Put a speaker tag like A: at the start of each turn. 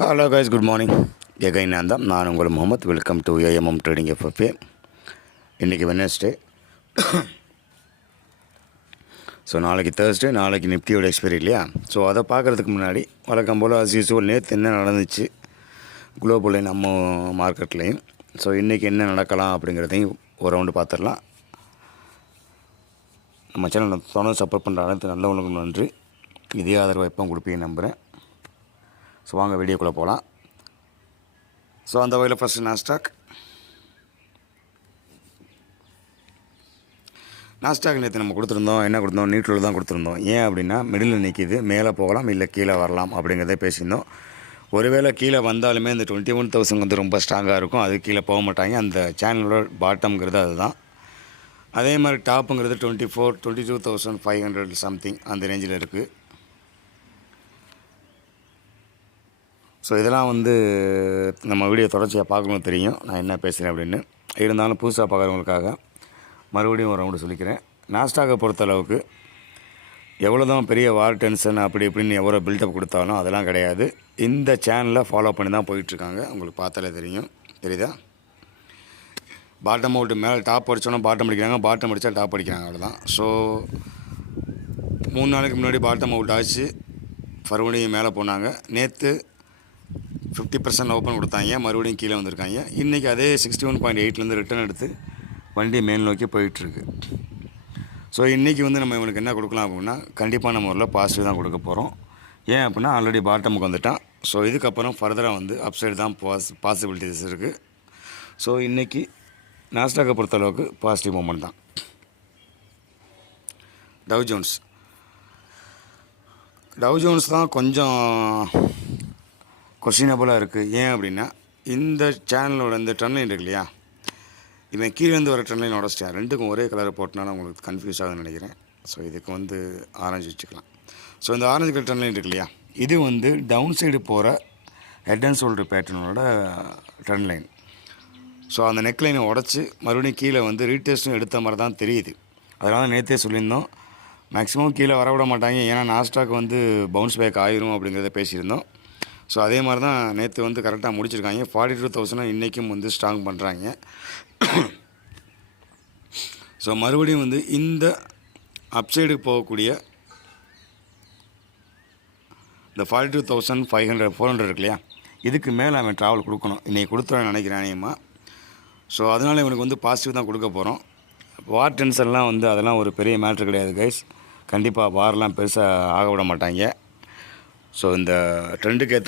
A: Hello guys good morning எகை நான் தான். நான் உங்கள் Mohammed. Welcome to AMM trading FFA இன்றைக்கி வெனஸ்டே ஸோ நாளைக்கு தேர்ஸ்டே நாளைக்கு நிஃப்டியோட எக்ஸ்பைரி இல்லையா? ஸோ அதை பார்க்குறதுக்கு முன்னாடி வழக்கம் போல் அஸ் யூஸ்வல் நேற்று என்ன நடந்துச்சு? குளோபல்லையும் நம்ம மார்க்கெட்லேயும் ஸோ இன்றைக்கி என்ன நடக்கலாம் அப்படிங்கிறதையும் ஒரு ரவுண்டு பார்த்துடலாம். நம்ம சேனல் தொடர்ந்து சப்போர்ட் பண்ணுற அனைத்து நல்லவங்களுக்கும் நன்றி. இதே ஆதரவு எப்போ கொடுப்பீங்க நம்புகிறேன் ஸோ வாங்க வீடியோக்குள்ளே போகலாம் ஸோ அந்த வகையில் ஃபஸ்ட்டு நாஸ்டாக் நாஸ்டாக் நேற்று நம்ம கொடுத்துருந்தோம் என்ன கொடுத்தோம் நியூட்ரல் தான் கொடுத்துருந்தோம். ஏன் அப்படின்னா மிடில் நிற்கிது மேலே போகலாம் இல்லை கீழே வரலாம் அப்படிங்கிறத பேசியிருந்தோம். ஒருவேளை கீழே வந்தாலுமே இந்த டுவெண்ட்டி ஒன் தௌசண்ட் வந்து ரொம்ப ஸ்ட்ராங்காக இருக்கும். அது கீழே போக மாட்டாங்க. அந்த சேனலோட பாட்டம்ங்கிறது அதுதான். அதே மாதிரி டாப்புங்கிறது twenty four twenty two thousand five hundred something அந்த ரேஞ்சில் இருக்குது ஸோ இதெல்லாம் வந்து நம்ம வீடியோ தொடர்ச்சியாக பார்க்கணும் தெரியும். நான் என்ன பேசுகிறேன் அப்படின்னு. இருந்தாலும் புதுசாக பார்க்குறவங்களுக்காக மறுபடியும் ஒரு ரவுண்டு சொல்லிக்கிறேன். நாஸ்டாக்கை பொறுத்தளவுக்கு எவ்வளோ தான் பெரிய வார் டென்ஷன் அப்படி இப்படின்னு எவ்வளோ பில்டப் கொடுத்தாலும் அதெல்லாம் கிடையாது. இந்த சேனலை ஃபாலோ பண்ணி தான் போயிட்டுருக்காங்க. உங்களுக்கு பார்த்தாலே தெரியும். தெரியுதா? பாட்டம் அவுட்டு மேலே டாப் அடித்தோன்னா பாட்டம் அடிக்கிறாங்க. பாட்டம் அடித்தா டாப் அடிக்கிறாங்க. அவ்வளோதான் ஸோ மூணு நாளைக்கு முன்னாடி பாட்டம் அவுட் ஆச்சு. மறுபடியும் மேலே போனாங்க. நேற்று ஃபிஃப்டி பர்சன்ட் ஓப்பன் கொடுத்தாங்க. மறுபடியும் கீழே வந்திருக்காங்க. இன்றைக்கி அதே சிக்ஸ்டி ஒன் பாயிண்ட் எயிட்லேருந்து ரிட்டர்ன் எடுத்து வண்டி மேல் நோக்கி போயிட்டுருக்கு. ஸோ இன்றைக்கி வந்து நம்ம இவனுக்கு என்ன கொடுக்கலாம் அப்படின்னா கண்டிப்பாக நம்ம ஊரில் பாசிட்டிவ் தான் கொடுக்க போகிறோம் ஏன் அப்படின்னா ஆல்ரெடி பாட்டமுக்கு வந்துட்டான். ஸோ இதுக்கப்புறம் ஃபர்தராக வந்து அப்சைடு தான் பாஸ் பாசிபிலிட்டிஸ் இருக்குது ஸோ இன்றைக்கி நாஸ்டாக்கை பொறுத்தளவுக்கு பாசிட்டிவ் மூமெண்ட் தான். டவ் ஜோன்ஸ் டவ் ஜோன்ஸ் தான் கொஞ்சம் கொஷினபுளாக இருக்குது ஏன் அப்படின்னா இந்த சேனலோட இந்த ட்ரெண்ட் இருக்கு இல்லையா இவன் கீழேருந்து வர ட்ரெண்ட் லைன் ரெண்டுக்கும் ஒரே கலர் போட்டனால உங்களுக்கு கன்ஃபியூஸ் ஆகுதுன்னு நினைக்கிறேன். ஸோ இதுக்கு வந்து ஆரஞ்சு வச்சுக்கலாம். ஸோ இந்த ஆரஞ்சு கலர் ட்ரெண்ட் லைன் இருக்கு இல்லையா இது வந்து டவுன் சைடு போகிற ஹெட் அண்ட் ஷோல்டர் பேட்டர்னோட ட்ரெண்ட் லைன் ஸோ அந்த நெக் லைனை உடச்சி மறுபடியும் கீழே வந்து ரீடெஸ்ட்டும் எடுத்த மாதிரி தான் தெரியுது. அதனால் நேற்றே சொல்லியிருந்தோம் மேக்ஸிமம் கீழே வரவிட மாட்டாங்க. ஏன்னா நாஸ்டாக் வந்து பவுன்ஸ் பேக் ஆயிரும் அப்படிங்கிறத பேசியிருந்தோம். ஸோ அதே மாதிரி தான் நேற்று வந்து கரெக்டாக முடிச்சிருக்காங்க. ஃபார்ட்டி டூ தௌசண்ட் இன்றைக்கும் வந்து ஸ்ட்ராங் பண்ணுறாங்க ஸோ மறுபடியும் வந்து இந்த அப்சைடுக்கு போகக்கூடிய இந்த forty two thousand five hundred four hundred இருக்கு இல்லையா இதுக்கு மேலே அவன் ட்ராவல் கொடுக்கணும். இன்றைக்கி கொடுத்துருவேன் நினைக்கிறேன் அநேகமாக ஸோ அதனால் இவனுக்கு வந்து பாசிட்டிவ் தான் கொடுக்க போகிறோம் வார் டென்ஷன்லாம் வந்து அதெல்லாம் ஒரு பெரிய மேட்ரு கிடையாது கைஸ் கண்டிப்பாக வார்லாம் பெருசாக ஆக விட மாட்டாங்க. ஸோ இந்த ட்ரெண்டுக்கு ஏற்ற